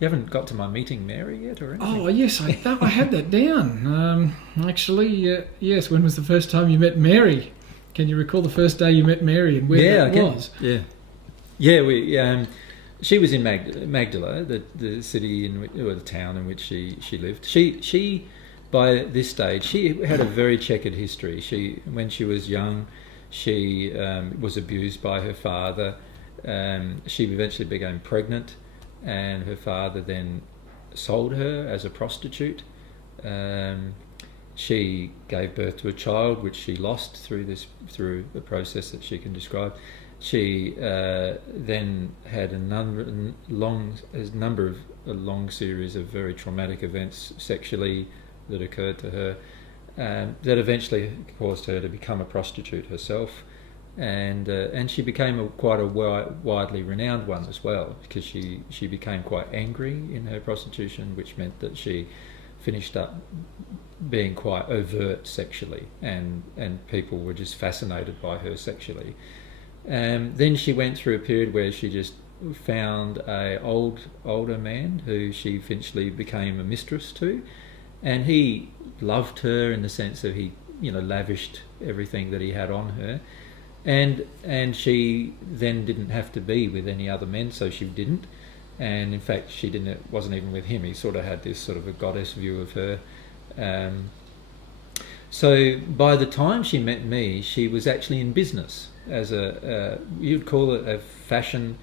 You haven't got to my meeting Mary yet or anything? Oh yes, I had that down. Actually, yes. When was the first time you met Mary? Can you recall the first day you met Mary and where that was? Yeah, yeah. She was in Magdala, the city or the town in which she lived. She by this stage she had a very checkered history. When she was young, she was abused by her father. She eventually became pregnant, and her father then sold her as a prostitute. She gave birth to a child which she lost through a process that she can describe. She then had a long series of very traumatic events sexually that occurred to her, that eventually caused her to become a prostitute herself, and she became quite a widely renowned one as well, because she became quite angry in her prostitution, which meant that she finished up being quite overt sexually, and people were just fascinated by her sexually. Then she went through a period where she just found a older man who she eventually became a mistress to, and he loved her in the sense that he lavished everything that he had on her, and she then didn't have to be with any other men, so she didn't. And in fact, wasn't even with him. He sort of had this sort of a goddess view of her. So by the time she met me, she was actually in business as you'd call it a fashion,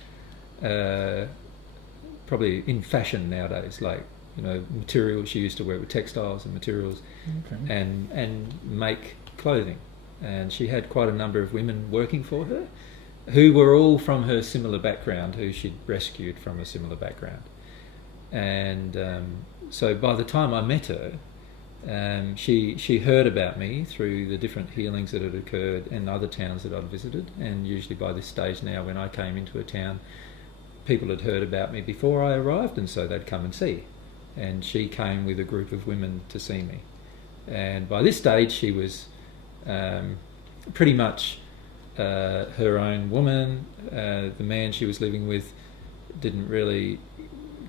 probably in fashion nowadays, like materials. She used to work with textiles and materials, Okay. and make clothing. And she had quite a number of women working for her, who were all from her similar background, who she'd rescued from a similar background. And so by the time I met her, she heard about me through the different healings that had occurred in other towns that I'd visited. And usually by this stage now, when I came into a town, people had heard about me before I arrived, and so they'd come and see. And she came with a group of women to see me. And by this stage, she was pretty much her own woman. The man she was living with didn't really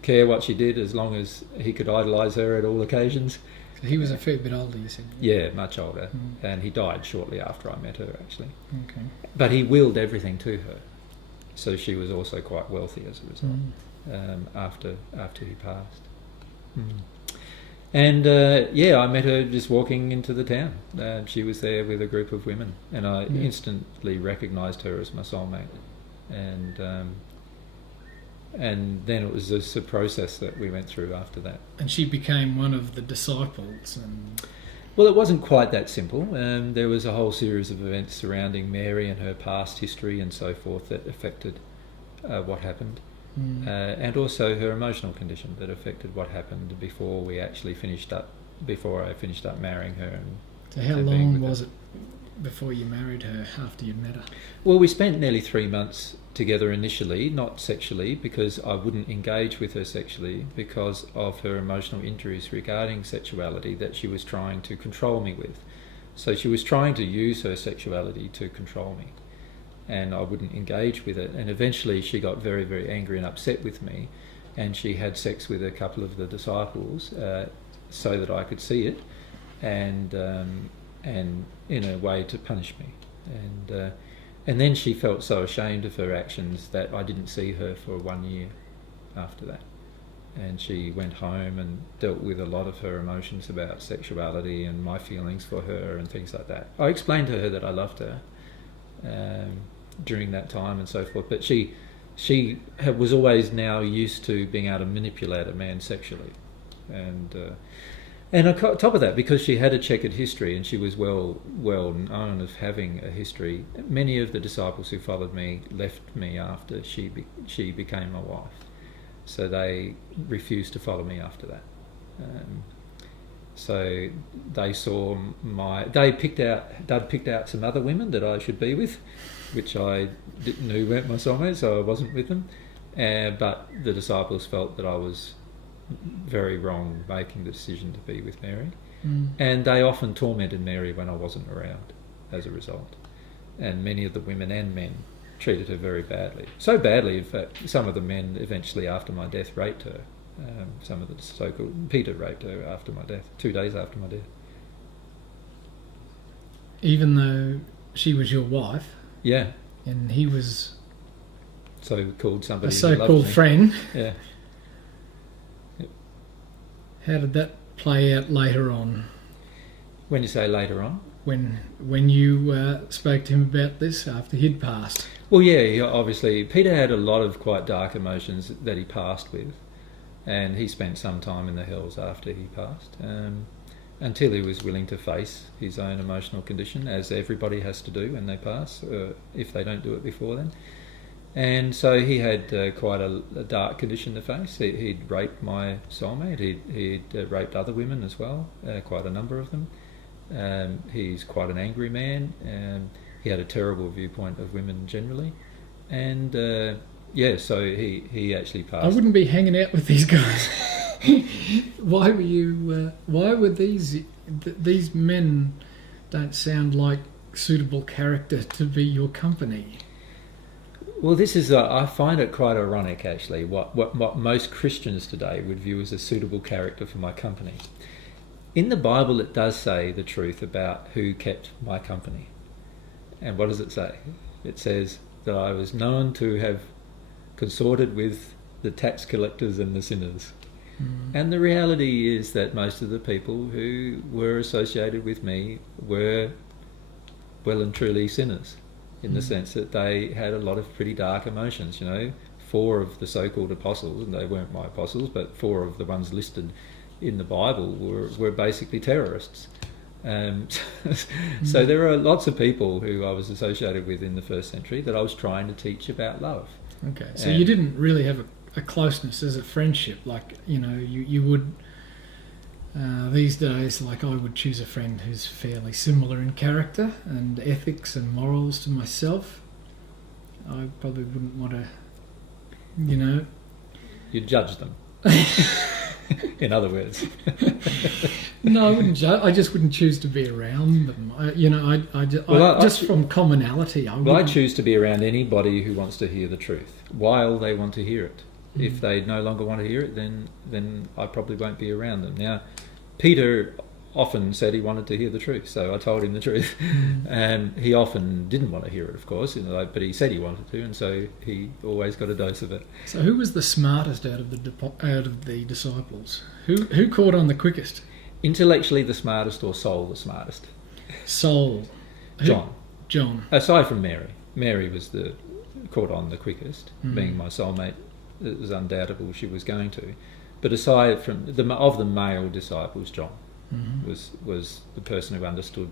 care what she did, as long as he could idolise her at all occasions. So he was a fair bit older, you said? Yeah, much older. And he died shortly after I met her, actually. Okay. But he willed everything to her, so she was also quite wealthy as a result. After he passed. And I met her just walking into the town. She was there with a group of women, and I instantly recognised her as my soulmate. And then it was just a process that we went through after that. And she became one of the disciples. Well, it wasn't quite that simple. There was a whole series of events surrounding Mary and her past history and so forth that affected what happened. And also her emotional condition that affected what happened before I finished up marrying her. So how long was it before you married her, after you'd met her? Well, we spent nearly 3 months together initially, not sexually, because I wouldn't engage with her sexually because of her emotional injuries regarding sexuality that she was trying to control me with. So she was trying to use her sexuality to control me, and I wouldn't engage with it. And eventually she got very, very angry and upset with me, and she had sex with a couple of the disciples so that I could see it, and in a way to punish me. And then she felt so ashamed of her actions that I didn't see her for 1 year after that. And she went home and dealt with a lot of her emotions about sexuality and my feelings for her and things like that. I explained to her that I loved her during that time and so forth, but she was always now used to being able to manipulate a man sexually. And on top of that, because she had a checkered history and she was well known of having a history, many of the disciples who followed me left me after she became my wife. So they refused to follow me after that. So they saw they'd picked out some other women that I should be with, which I knew weren't my soulmates, so I wasn't with them. But the disciples felt that I was very wrong making the decision to be with Mary, and they often tormented Mary when I wasn't around as a result. And many of the women and men treated her very badly. So badly, in fact, some of the men eventually after my death raped her some of the so-called... Peter raped her after my death, 2 days after my death. Even though she was your wife, Yeah. and he was So-called somebody a who loved so-called me. friend. Yeah. How did that play out later on? When you say later on? When you spoke to him about this after he'd passed? Well, yeah, obviously Peter had a lot of quite dark emotions that he passed with, and he spent some time in the hells after he passed, until he was willing to face his own emotional condition, as everybody has to do when they pass, if they don't do it before then. And so he had quite a dark condition to face. He'd raped my soulmate. He'd raped other women as well, quite a number of them. He's quite an angry man. He had a terrible viewpoint of women generally, and so he actually passed. I wouldn't be hanging out with these guys. Why were you? Why were these men? Don't sound like suitable character to be your company. Well, this is I find it quite ironic actually. What most Christians today would view as a suitable character for my company. In the Bible, it does say the truth about who kept my company. And what does it say? It says that I was known to have consorted with the tax collectors and the sinners. And the reality is that most of the people who were associated with me were well and truly sinners, in the sense that they had a lot of pretty dark emotions. 4 of the so-called apostles, and they weren't my apostles, but 4 of the ones listed in the Bible were basically terrorists. So there are lots of people who I was associated with in the first century that I was trying to teach about love. Okay, so you didn't really have a closeness as a friendship, like you would these days. Like I would choose a friend who's fairly similar in character and ethics and morals to myself. I probably wouldn't want to, You'd judge them. In other words. No, I wouldn't. I just wouldn't choose to be around them. From commonality. I choose to be around anybody who wants to hear the truth while they want to hear it. If they no longer want to hear it, then I probably won't be around them. Now, Peter often said he wanted to hear the truth, so I told him the truth. And he often didn't want to hear it, of course, but he said he wanted to, and so he always got a dose of it. So who was the smartest out of the disciples? Who caught on the quickest? Intellectually the smartest, or soul the smartest? Soul. John. Aside from Mary. Mary was caught on the quickest, being my soulmate. It was undoubtable she was going to. But aside from the male disciples, John was the person who understood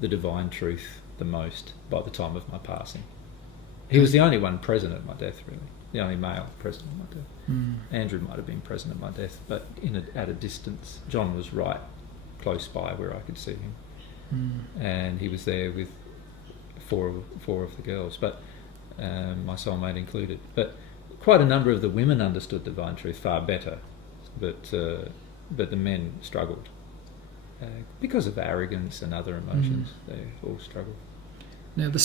the divine truth the most by the time of my passing. He was the only one present at my death, really. The only male present at my death. Andrew might have been present at my death, but at a distance. John was right close by where I could see him. And he was there with four of the girls, but my soulmate included. But quite a number of the women understood divine truth far better, but the men struggled because of arrogance and other emotions. They all struggled. Now the